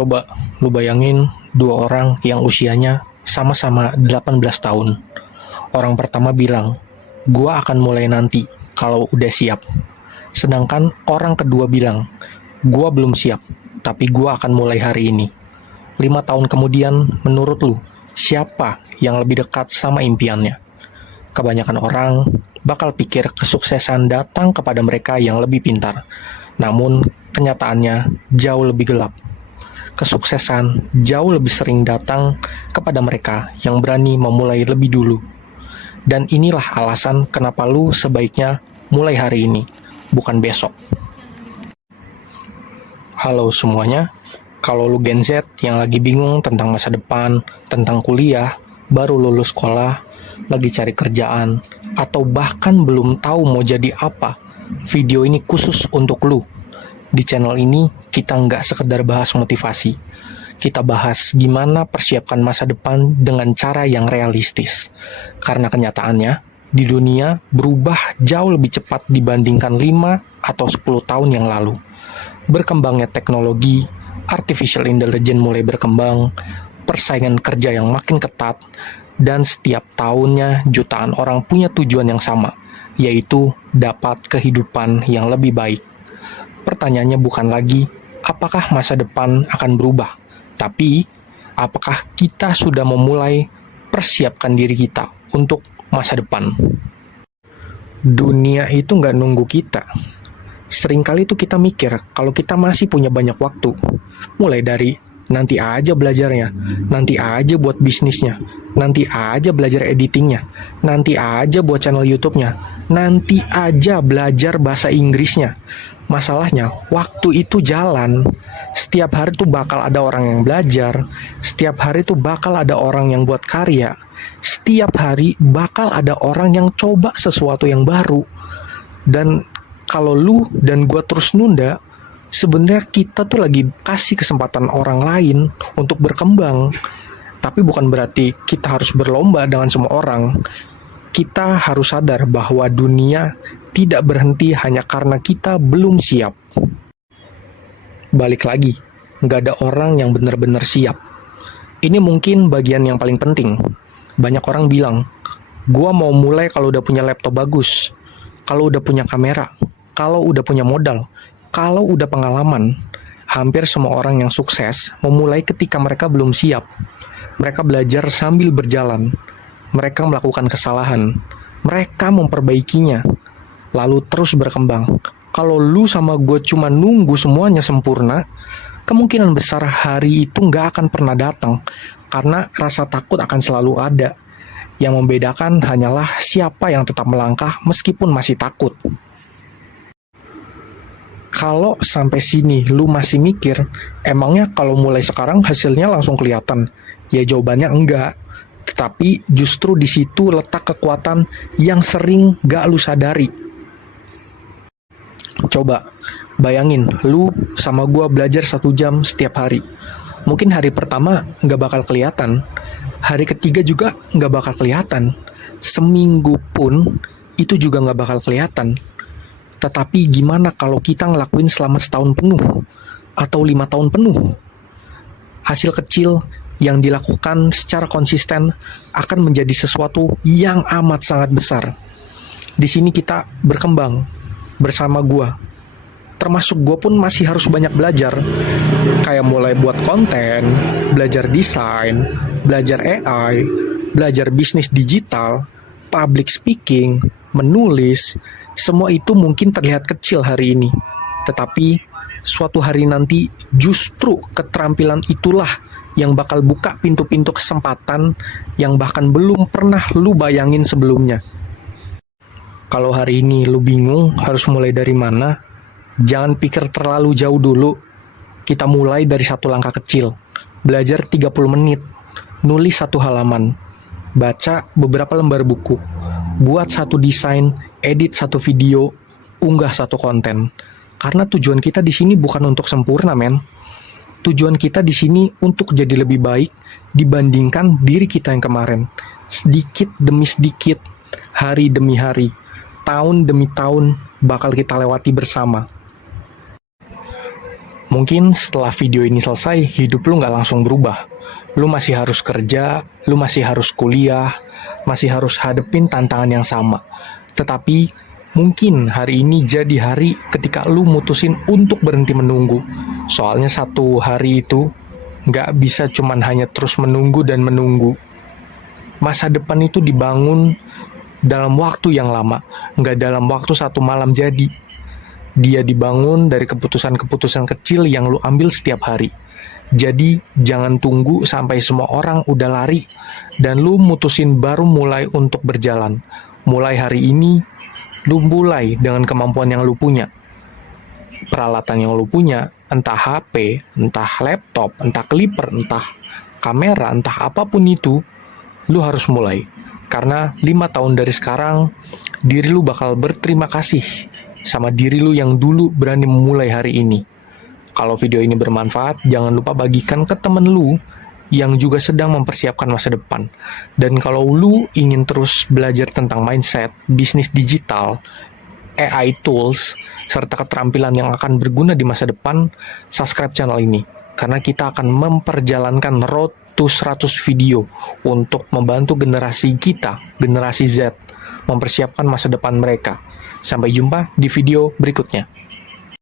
Coba lu bayangin dua orang yang usianya sama-sama 18 tahun. Orang pertama bilang, gua akan mulai nanti kalau udah siap. Sedangkan orang kedua bilang, gua belum siap, tapi gua akan mulai hari ini. 5 tahun kemudian, menurut lu, siapa yang lebih dekat sama impiannya? Kebanyakan orang bakal pikir kesuksesan datang kepada mereka yang lebih pintar. Namun, kenyataannya jauh lebih gelap. Kesuksesan jauh lebih sering datang kepada mereka yang berani memulai lebih dulu. Dan inilah alasan kenapa lu sebaiknya mulai hari ini, bukan besok. Halo semuanya, kalau lu Gen Z yang lagi bingung tentang masa depan, tentang kuliah, baru lulus sekolah, lagi cari kerjaan, atau bahkan belum tahu mau jadi apa, video ini khusus untuk lu. Di channel ini, kita nggak sekedar bahas motivasi. Kita bahas gimana persiapkan masa depan dengan cara yang realistis. Karena kenyataannya, di dunia berubah jauh lebih cepat dibandingkan 5 atau 10 tahun yang lalu. Berkembangnya teknologi, artificial intelligence mulai berkembang, persaingan kerja yang makin ketat, dan setiap tahunnya jutaan orang punya tujuan yang sama, yaitu dapat kehidupan yang lebih baik. Pertanyaannya bukan lagi apakah masa depan akan berubah, tapi apakah kita sudah memulai persiapkan diri kita untuk masa depan. Dunia itu nggak nunggu kita. Seringkali tuh kita mikir kalau kita masih punya banyak waktu, mulai dari nanti aja belajarnya, nanti aja buat bisnisnya, nanti aja belajar editingnya, nanti aja buat channel YouTube-nya, nanti aja belajar bahasa Inggrisnya. Masalahnya, waktu itu jalan. Setiap hari tuh bakal ada orang yang belajar. Setiap hari tuh bakal ada orang yang buat karya. Setiap hari bakal ada orang yang coba sesuatu yang baru. Dan kalau lu dan gua terus nunda, sebenarnya kita tuh lagi kasih kesempatan orang lain untuk berkembang. Tapi bukan berarti kita harus berlomba dengan semua orang. Kita harus sadar bahwa dunia tidak berhenti hanya karena kita belum siap. Balik lagi, nggak ada orang yang benar-benar siap. Ini mungkin bagian yang paling penting. Banyak orang bilang, gua mau mulai kalau udah punya laptop bagus, kalau udah punya kamera, kalau udah punya modal, kalau udah pengalaman. Hampir semua orang yang sukses memulai ketika mereka belum siap. Mereka belajar sambil berjalan. Mereka melakukan kesalahan. Mereka memperbaikinya. Lalu terus berkembang. Kalau lu sama gue cuma nunggu semuanya sempurna, kemungkinan besar hari itu nggak akan pernah datang. Karena rasa takut akan selalu ada. Yang membedakan hanyalah siapa yang tetap melangkah meskipun masih takut. Kalau sampai sini lu masih mikir, emangnya kalau mulai sekarang hasilnya langsung kelihatan? Ya jawabannya enggak. Tetapi justru di situ letak kekuatan yang sering gak lu sadari. Coba bayangin, lu sama gua belajar 1 jam setiap hari. Mungkin hari pertama gak bakal kelihatan. Hari ketiga juga gak bakal kelihatan. Seminggu pun itu juga gak bakal kelihatan. Tetapi gimana kalau kita ngelakuin selama setahun penuh? Atau 5 tahun penuh? Hasil kecil yang dilakukan secara konsisten akan menjadi sesuatu yang amat sangat besar. Di sini kita berkembang bersama gua. Termasuk gua pun masih harus banyak belajar. Kayak mulai buat konten, belajar desain, belajar AI, belajar bisnis digital, public speaking, menulis. Semua itu mungkin terlihat kecil hari ini. Tetapi suatu hari nanti justru keterampilan itulah yang bakal buka pintu-pintu kesempatan yang bahkan belum pernah lu bayangin sebelumnya. Kalau hari ini lu bingung harus mulai dari mana, jangan pikir terlalu jauh dulu. Kita mulai dari satu langkah kecil. Belajar 30 menit, nulis 1 halaman, baca beberapa lembar buku, buat 1 desain, edit 1 video, unggah 1 konten. Karena tujuan kita di sini bukan untuk sempurna, men. Tujuan kita di sini untuk jadi lebih baik dibandingkan diri kita yang kemarin. Sedikit demi sedikit, hari demi hari, tahun demi tahun bakal kita lewati bersama. Mungkin setelah video ini selesai, hidup lu nggak langsung berubah. Lu masih harus kerja, lu masih harus kuliah, masih harus hadepin tantangan yang sama. Tetapi, mungkin hari ini jadi hari ketika lu mutusin untuk berhenti menunggu. Soalnya satu hari itu nggak bisa cuman hanya terus menunggu dan menunggu. Masa depan itu dibangun dalam waktu yang lama, nggak dalam waktu satu malam jadi. Dia dibangun dari keputusan-keputusan kecil yang lu ambil setiap hari. Jadi, jangan tunggu sampai semua orang udah lari dan lu mutusin baru mulai untuk berjalan. Mulai hari ini, lu mulai dengan kemampuan yang lu punya. Peralatan yang lu punya, entah HP, entah laptop, entah clipper, entah kamera, entah apapun itu, lu harus mulai. Karena 5 tahun dari sekarang, diri lu bakal berterima kasih sama diri lu yang dulu berani memulai hari ini. Kalau video ini bermanfaat, jangan lupa bagikan ke temen lu yang juga sedang mempersiapkan masa depan. Dan kalau lu ingin terus belajar tentang mindset, bisnis digital, AI tools, serta keterampilan yang akan berguna di masa depan, subscribe channel ini. Karena kita akan memperjalankan road to 100 video untuk membantu generasi kita, generasi Z, mempersiapkan masa depan mereka. Sampai jumpa di video berikutnya.